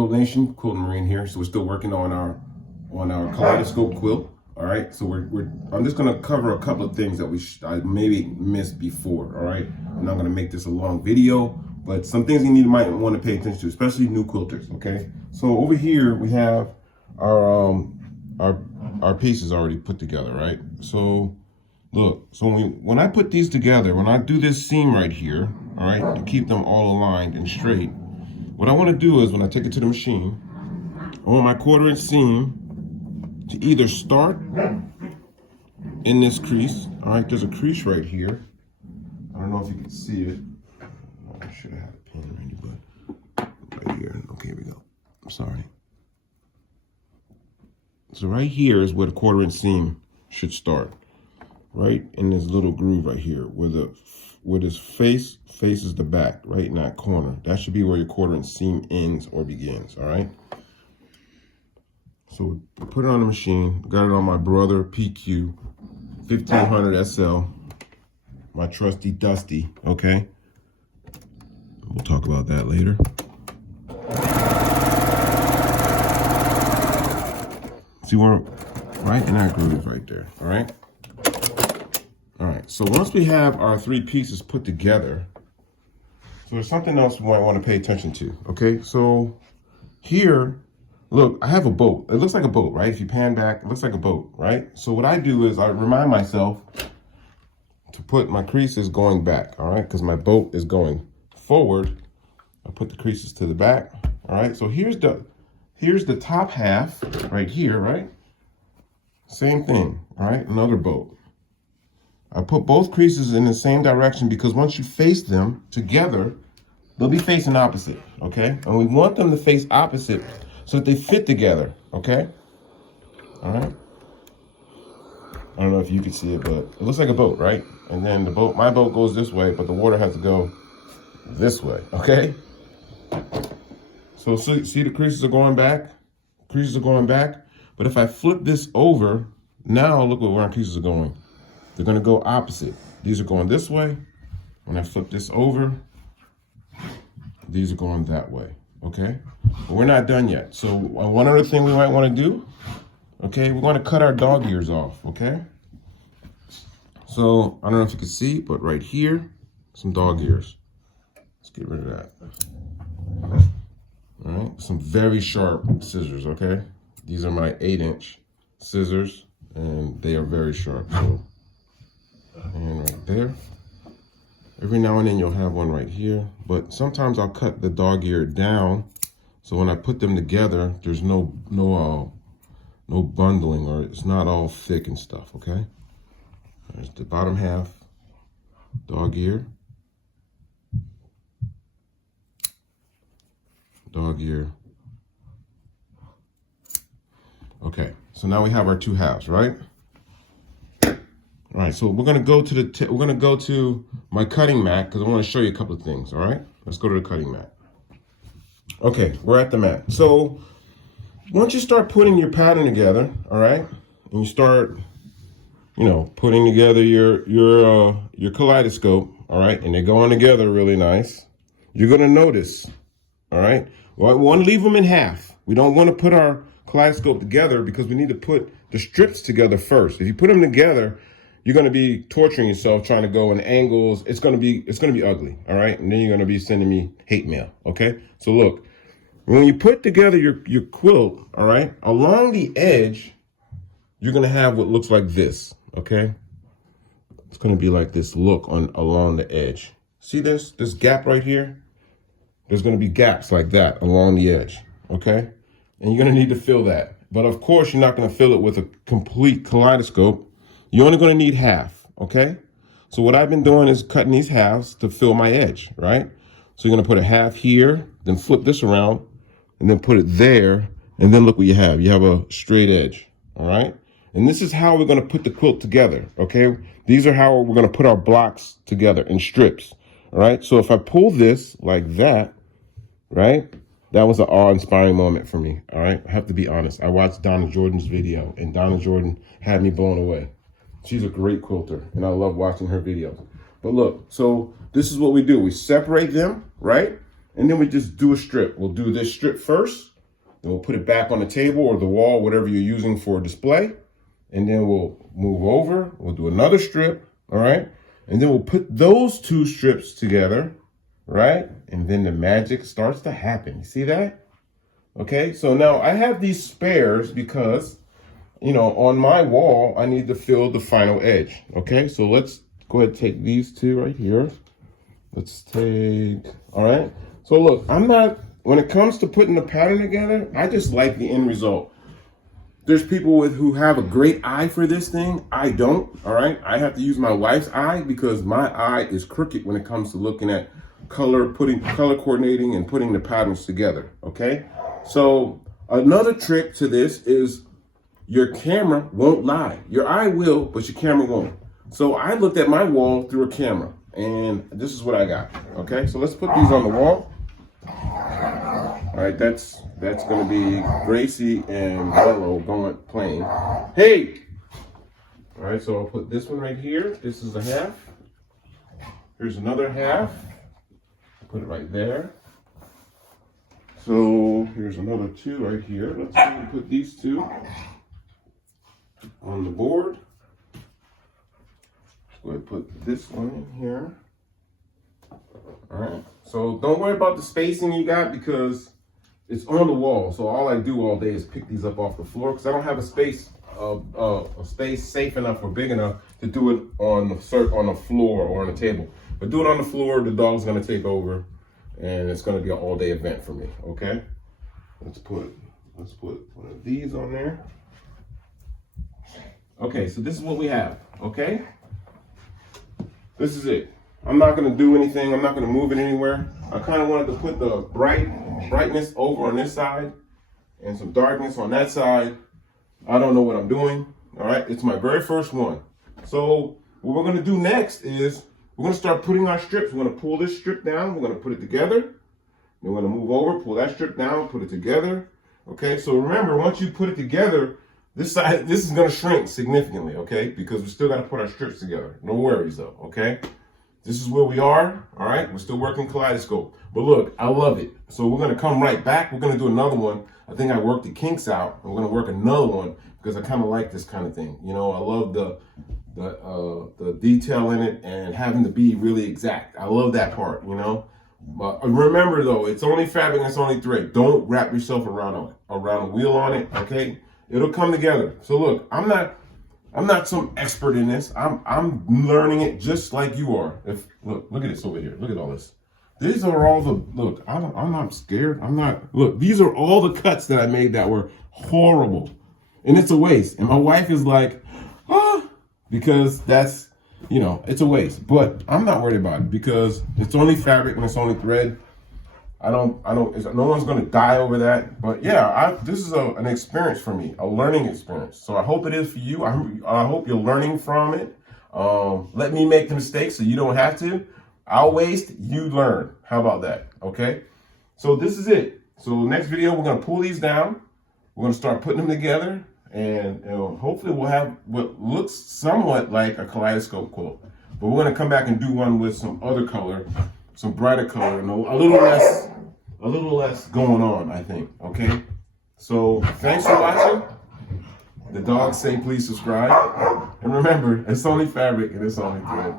Quilt Nation, Quilting Marine here. So we're still working on our Kaleidoscope quilt. All right. So I'm just gonna cover a couple of things that I maybe missed before. All right. I'm not gonna make this a long video, but some things you might want to pay attention to, especially new quilters. Okay. So over here we have our pieces already put together, right? So look, so when I put these together, when I do this seam right here, all right, to keep them all aligned and straight, what I want to do is when I take it to the machine, I want my 1/4 inch seam to either start in this crease. All right, there's a crease right here. I don't know if you can see it. I should have had a pen ready, but right here. Okay, here we go. I'm sorry. So right here is where the 1/4 inch seam should start. Right in this little groove right here, where this face faces the back, right in that corner. That should be where your 1/4 inch seam ends or begins. All right. So we put it on the machine. Got it on my brother PQ 1500 SL, my trusty Dusty. Okay. We'll talk about that later. See where, right in that groove right there. All right. All right, so once we have our 3 pieces put together, so there's something else we might want to pay attention to, okay? So here, look, I have a boat. It looks like a boat, right? If you pan back, it looks like a boat, right? So what I do is I remind myself to put my creases going back, all right? Because my boat is going forward. I put the creases to the back, all right? So here's the top half right here, right? Same thing, all right? Another boat. I put both creases in the same direction because once you face them together, they'll be facing opposite, okay? And we want them to face opposite so that they fit together, okay? All right? I don't know if you can see it, but it looks like a boat, right? And then my boat goes this way, but the water has to go this way, okay? So see the creases are going back? Creases are going back. But if I flip this over, now look where our creases are going. They're going to go opposite. These are going this way. When I flip this over, these are going that way, okay? But we're not done yet. So one other thing we might want to do, okay, we're going to cut our dog ears off, okay? So I don't know if you can see, but right here, some dog ears. Let's get rid of that. All right, some very sharp scissors, okay? These are my 8-inch scissors, and they are very sharp. So, and right there. Every now and then you'll have one right here, but sometimes I'll cut the dog ear down so when I put them together, there's no bundling, or it's not all thick and stuff, okay? There's the bottom half, dog ear, dog ear. Okay, so now we have our 2 halves, right? All right, so we're gonna go to my cutting mat because I want to show you a couple of things. All right, let's go to the cutting mat. Okay, we're at the mat. So once you start putting your pattern together, all right, and you start, putting together your kaleidoscope, all right, and they're going together really nice. You're gonna notice, all right. Well, we want to leave them in half. We don't want to put our kaleidoscope together because we need to put the strips together first. If you put them together, you're going to be torturing yourself trying to go in angles. It's going to be ugly, all right? And then you're going to be sending me hate mail, okay? So look, when you put together your quilt, all right, along the edge, you're going to have what looks like this, okay? It's going to be like this look along the edge. See this gap right here? There's going to be gaps like that along the edge, okay? And you're going to need to fill that. But of course, you're not going to fill it with a complete kaleidoscope. You're only going to need half, okay? So what I've been doing is cutting these halves to fill my edge, right? So you're going to put a half here, then flip this around, and then put it there, and then look what you have. You have a straight edge, all right? And this is how we're going to put the quilt together, okay? These are how we're going to put our blocks together in strips, all right? So if I pull this like that, right? That was an awe-inspiring moment for me, all right? I have to be honest. I watched Donna Jordan's video, and Donna Jordan had me blown away. She's a great quilter, and I love watching her videos. But look, so this is what we do. We separate them, right? and then we just do a strip. We'll do this strip first, then we'll put it back on the table or the wall, whatever you're using for display. And then we'll move over, we'll do another strip, all right? And then we'll put those two strips together, right? And then the magic starts to happen. You see that? Okay, so now I have these spares because, you know, on my wall, I need to fill the final edge. Okay, so let's go ahead and take these two right here. Let's take, all right. So look, when it comes to putting the pattern together, I just like the end result. There's people who have a great eye for this thing. I don't, all right? I have to use my wife's eye because my eye is crooked when it comes to looking at color coordinating and putting the patterns together, okay? So another trick to this is your camera won't lie. Your eye will, but your camera won't. So I looked at my wall through a camera, and this is what I got, okay? So let's put these on the wall. All right, that's gonna be Gracie and Darrell playing. Hey! All right, so I'll put this one right here. This is a half. Here's another half. Put it right there. So here's another two right here. Let's go and put these two on the board. Let's go ahead and put this one in here. All right, so don't worry about the spacing you got because it's on the wall. So all I do all day is pick these up off the floor because I don't have a space safe enough or big enough to do it on the floor or on the table. But do it on the floor, the dog's gonna take over, and it's gonna be an all-day event for me. Okay, let's put one of these on there. Okay, so this is what we have. Okay, this is it. I'm not gonna do anything. I'm not gonna move it anywhere. I kind of wanted to put the brightness over on this side and some darkness on that side. I don't know what I'm doing. All right, it's my very first one. So what we're gonna do next is we're gonna start putting our strips. We're gonna pull this strip down. We're gonna put it together. Then we're gonna move over, pull that strip down, put it together. Okay, so remember, once you put it together, this is gonna shrink significantly, okay? Because we still gotta put our strips together. No worries though, okay? This is where we are, all right? We're still working Kaleidoscope. But look, I love it. So we're gonna come right back. We're gonna do another one. I think I worked the kinks out. And we're gonna work another one because I kind of like this kind of thing. You know, I love the detail in it and having to be really exact. I love that part, you know? But remember though, it's only fabric and it's only thread. Don't wrap yourself around a wheel on it, okay? It'll come together. So look, I'm not some expert in this. I'm learning it just like you are. Look at this over here. Look at all this. These are all look, I'm not scared. Look, these are all the cuts that I made that were horrible. And it's a waste. And my wife is like, because that's, you know, it's a waste. But I'm not worried about it because it's only fabric and it's only thread. No one's gonna die over that. But yeah, this is an experience for me, a learning experience. So I hope it is for you. I hope you're learning from it. Let me make the mistakes so you don't have to. I'll waste, you learn. How about that? Okay. So this is it. So next video, we're gonna pull these down. We're gonna start putting them together, and hopefully we'll have what looks somewhat like a kaleidoscope quilt. But we're gonna come back and do one with some other color, some brighter color, and a little less going on, I think. Okay. So thanks for watching. The dogs say please subscribe, and remember, it's only fabric and it's only thread.